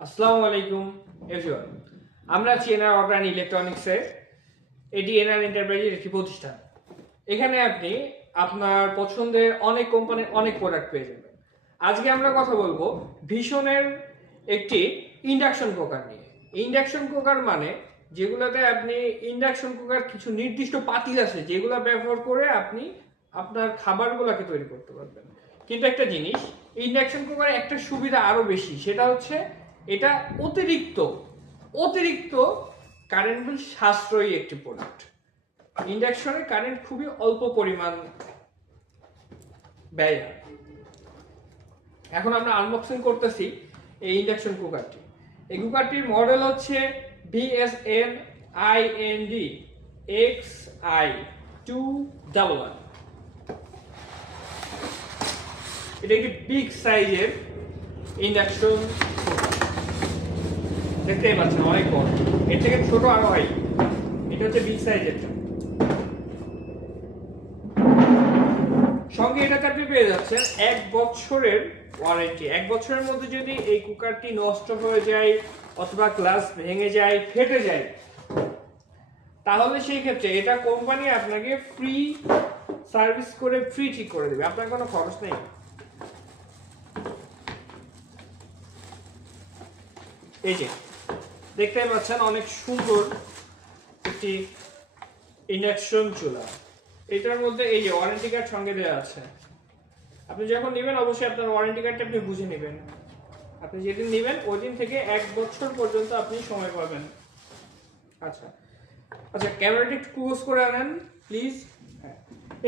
আসসালামু আলাইকুম এভরিওয়ান। আমরা আছি এনআর অটো অ্যান্ড ইলেকট্রনিক্সে। এটি এনআর এন্টারপ্রাইজের একটি প্রতিষ্ঠান। এখানে আপনি আপনার পছন্দের অনেক কোম্পানির অনেক প্রোডাক্ট পেয়ে যাবেন। আজকে আমরা কথা বলবো ভীষণের একটি ইন্ডাকশন কুকার নিয়ে। ইন্ডাকশন কুকার মানে যেগুলোতে আপনি ইন্ডাকশন কুকার কিছু নির্দিষ্ট পাতিল আছে যেগুলো ব্যবহার করে আপনি আপনার খাবারগুলোকে তৈরি করতে পারবেন। কিন্তু একটা জিনিস, ইন্ডাকশন কুকারে একটা সুবিধা আরো বেশি, সেটা হচ্ছে এটা অতিরিক্ত অতিরিক্ত কারেন্ট বিল সাশ্রয়ী একটি প্রোডাক্ট। ইন্ডাকশনে কারেন্ট খুবই অল্প পরিমাণ ব্যয় হয়। এখন আমরা আনবক্সিং করতেছি এই ইন্ডাকশন কুকারটি। এই কুকারটির মডেল হচ্ছে BSN IND XI211। এটা একটি বিগ সাইজের ইন্ডাকশন দেখতেই পাচ্ছেন, অনেক বড়। এর থেকে ছোট আরো হয়। এটা হচ্ছে বিগ সাইজেরটা। সঙ্গে এটাতে আপনি পেয়ে যাচ্ছেন 1 বছরের ওয়ারেন্টি। 1 বছরের মধ্যে যদি এই কুকারটি নষ্ট হয়ে যায় অথবা গ্লাস ভেঙে যায়, ফেটে যায়, তাহলে সেই ক্ষেত্রে এটা কোম্পানি আপনাকে ফ্রি সার্ভিস করে ফ্রি ঠিক করে দেবে, আপনার কোনো খরচ নেই। এই যে দেখতেই পাচ্ছেন, অনেক সুন্দর একটি ইন্ডাকশন চুলা। এটার মধ্যে এই যে ওয়ারেন্টি কার্ড সঙ্গে দেওয়া আছে। আপনি যখন নেবেন অবশ্যই আপনার ওয়ারেন্টি কার্ডটা আপনি বুঝে নেবেন। আপনি যেদিন নেবেন ওই দিন থেকে 1 বছর পর্যন্ত আপনি সময় পাবেন। আচ্ছা আচ্ছা, ক্যামেরাটি একটু ক্লোজ করে আনেন প্লিজ। হ্যাঁ,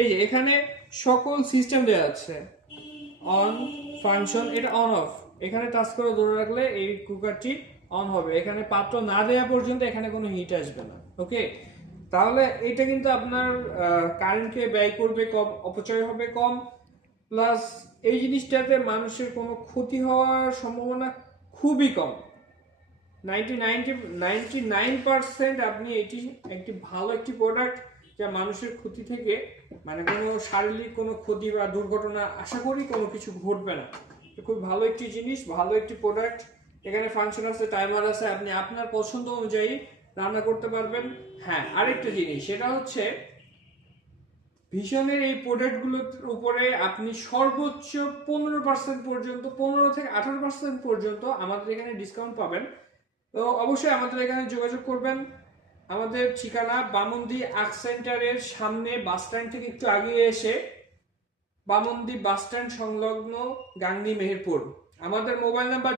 এই যে এখানে সকল সিস্টেম দেওয়া আছে। অন ফাংশন, এটা অন অফ। এখানে টাচ করে ধরে রাখলে এই কুকারটি অন হবে। এখানে পাত্র না দেওয়া পর্যন্ত এখানে কোনো হিট আসবে না। ওকে, তাহলে এটা কিন্তু আপনার কারেন্টকে ব্যয় করবে কম, অপচয় হবে কম, প্লাস এই জিনিসটাতে মানুষের কোনো ক্ষতি হওয়ার সম্ভাবনা খুবই কম। 99% আপনি এটি একটি ভালো একটি প্রোডাক্ট, যা মানুষের ক্ষতি থেকে, মানে কোনো শারীরিক কোনো ক্ষতি বা দুর্ঘটনা আশা করি কোনো কিছু ঘটবে না। খুব ভালো একটি জিনিস, ভালো একটি প্রোডাক্ট। এখানে ফাংশন আছে, টাইমার আছে, আপনি আপনার পছন্দ অনুযায়ী রান্না করতে পারবেন। হ্যাঁ, আরেকটা জিনিস, সেটা হচ্ছে ভীষণের এই প্রোডাক্টগুলোর উপরে আপনি সর্বোচ্চ 15% পর্যন্ত, 15 থেকে 18% পর্যন্ত আমাদের এখানে ডিসকাউন্ট পাবেন। তো অবশ্যই আমাদের এখানে যোগাযোগ করবেন। আমাদের ঠিকানা বামন্দি আর্ট সেন্টারের সামনে, বাস স্ট্যান্ড থেকে একটু আগিয়ে এসে বামন্দি বাস স্ট্যান্ড সংলগ্ন গাংনী মেহেরপুর। আমাদের মোবাইল নাম্বার